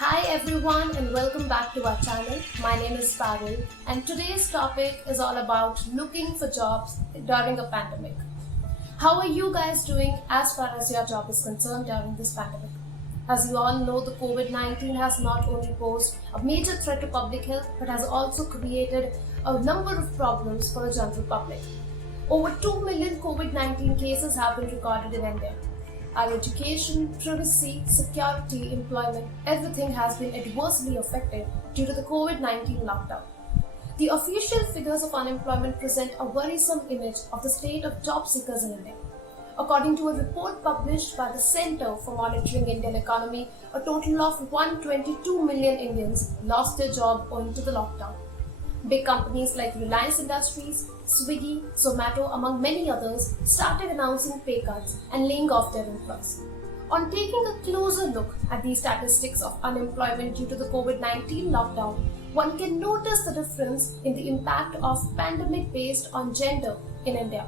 Hi everyone and welcome back to our channel. My name is Parul and today's topic is all about looking for jobs during a pandemic. How are you guys doing as far as your job is concerned during this pandemic? As you all know, the COVID-19 has not only posed a major threat to public health but has also created a number of problems for the general public. Over 2 million COVID-19 cases have been recorded in India. Our education, privacy, security, employment, everything has been adversely affected due to the COVID-19 lockdown. The official figures of unemployment present a worrisome image of the state of job seekers in India. According to a report published by the Center for Monitoring Indian Economy, a total of 122 million Indians lost their job owing to the lockdown. Big companies like Reliance Industries, Swiggy, Zomato, among many others, started announcing pay cuts and laying off their employees. On taking a closer look at these statistics of unemployment due to the COVID-19 lockdown, one can notice the difference in the impact of pandemic based on gender in India.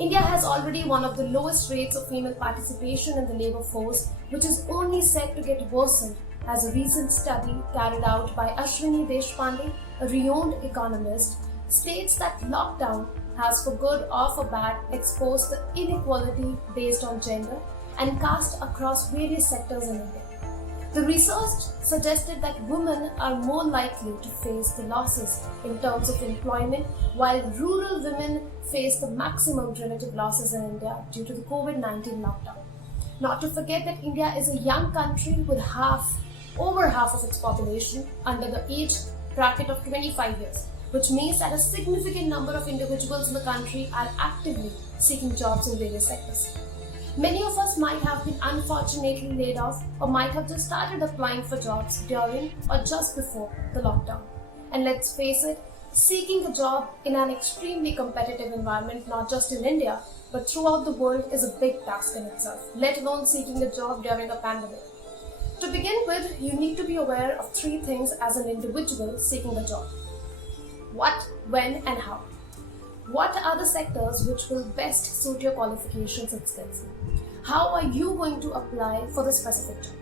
India has already one of the lowest rates of female participation in the labor force, which is only set to get worsened as a recent study carried out by Ashwini Deshpande, a renowned economist, states that lockdown has for good or for bad exposed the inequality based on gender and caste across various sectors in India. The research suggested that women are more likely to face the losses in terms of employment, while rural women face the maximum relative losses in India due to the COVID-19 lockdown. Not to forget that India is a young country with over half of its population under the age bracket of 25 years, which means that a significant number of individuals in the country are actively seeking jobs in various sectors. Many of us might have been unfortunately laid off or might have just started applying for jobs during or just before the lockdown. And let's face it, seeking a job in an extremely competitive environment, not just in India, but throughout the world is a big task in itself, let alone seeking a job during a pandemic. To begin with, you need to be aware of three things as an individual seeking a job. What, when, and how. What are the sectors which will best suit your qualifications and skills? How are you going to apply for the specific job?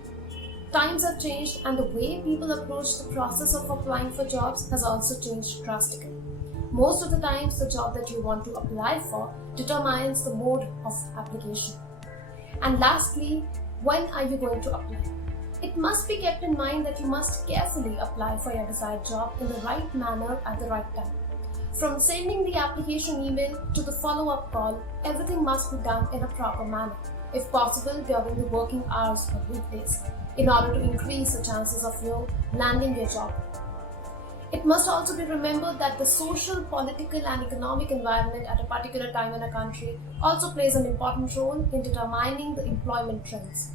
Times have changed and the way people approach the process of applying for jobs has also changed drastically. Most of the times, the job that you want to apply for determines the mode of application. And lastly, when are you going to apply? It must be kept in mind that you must carefully apply for your desired job in the right manner at the right time. From sending the application email to the follow-up call, everything must be done in a proper manner, if possible during the working hours of weekdays, in order to increase the chances of you landing your job. It must also be remembered that the social, political and economic environment at a particular time in a country also plays an important role in determining the employment trends.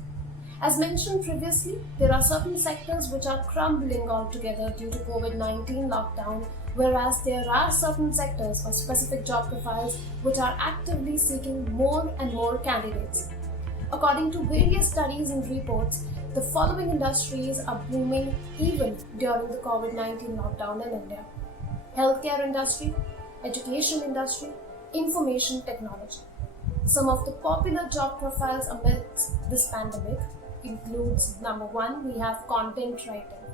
As mentioned previously, there are certain sectors which are crumbling altogether due to COVID-19 lockdown, whereas there are certain sectors or specific job profiles which are actively seeking more and more candidates. According to various studies and reports, the following industries are booming even during the COVID-19 lockdown in India: healthcare industry, education industry, information technology. Some of the popular job profiles amidst this pandemic includes: number one, we have content writing.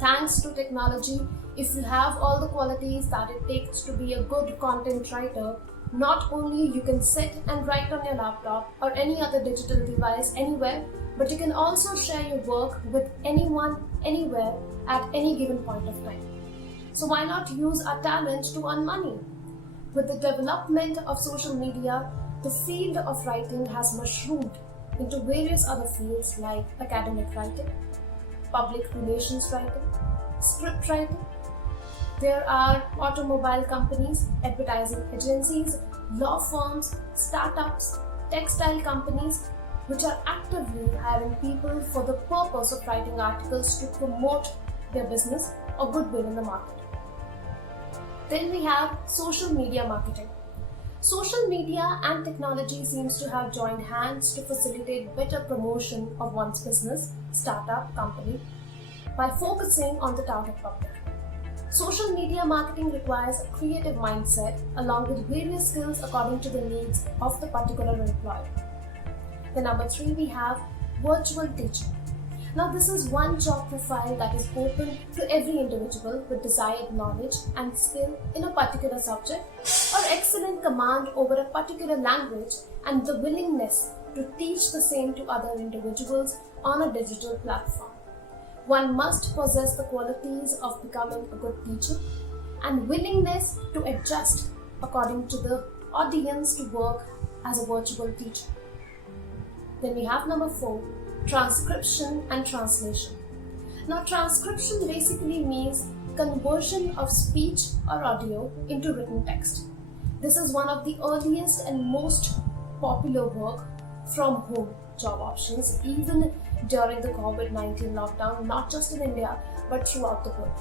Thanks to technology, if you have all the qualities that it takes to be a good content writer, not only you can sit and write on your laptop or any other digital device anywhere, but you can also share your work with anyone, anywhere, at any given point of time. So why not use our talent to earn money? With the development of social media, the field of writing has mushroomed into various other fields like academic writing, public relations writing, script writing. There are automobile companies, advertising agencies, law firms, startups, textile companies, which are actively hiring people for the purpose of writing articles to promote their business or goodwill in the market. Then we have social media marketing. Social media and technology seems to have joined hands to facilitate better promotion of one's business, startup, company by focusing on the target public. Social media marketing requires a creative mindset along with various skills according to the needs of the particular employer. The number 3 we have virtual teaching. Now, this is one job profile that is open to every individual with desired knowledge and skill in a particular subject or excellent command over a particular language and the willingness to teach the same to other individuals on a digital platform. One must possess the qualities of becoming a good teacher and willingness to adjust according to the audience to work as a virtual teacher. Then we have number 4, transcription and translation. Now, transcription basically means conversion of speech or audio into written text. This is one of the earliest and most popular work from home job options, even during the COVID-19 lockdown, not just in India, but throughout the world.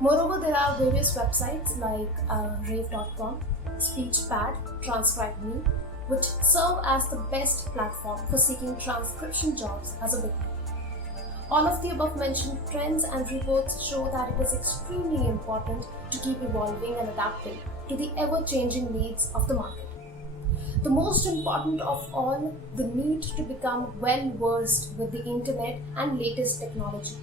Moreover, there are various websites like rave.com, Speechpad, TranscribeMe, which serve as the best platform for seeking transcription jobs as a beginner. All of the above mentioned trends and reports show that it is extremely important to keep evolving and adapting to the ever-changing needs of the market. The most important of all, the need to become well-versed with the internet and latest technology.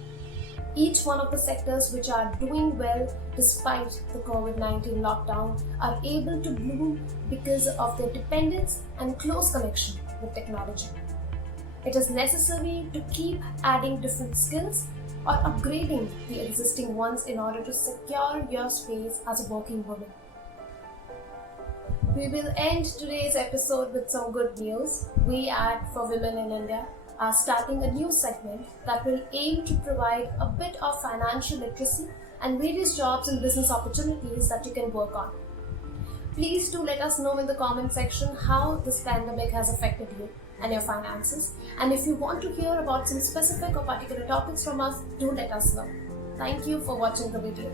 Each one of the sectors which are doing well despite the COVID-19 lockdown are able to bloom because of their dependence and close connection with technology. It is necessary to keep adding different skills or upgrading the existing ones in order to secure your space as a working woman. We will end today's episode with some good news. We at For Women in India are starting a new segment that will aim to provide a bit of financial literacy and various jobs and business opportunities that you can work on. Please do let us know in the comment section how this pandemic has affected you and your finances. And if you want to hear about some specific or particular topics from us, do let us know. Thank you for watching the video.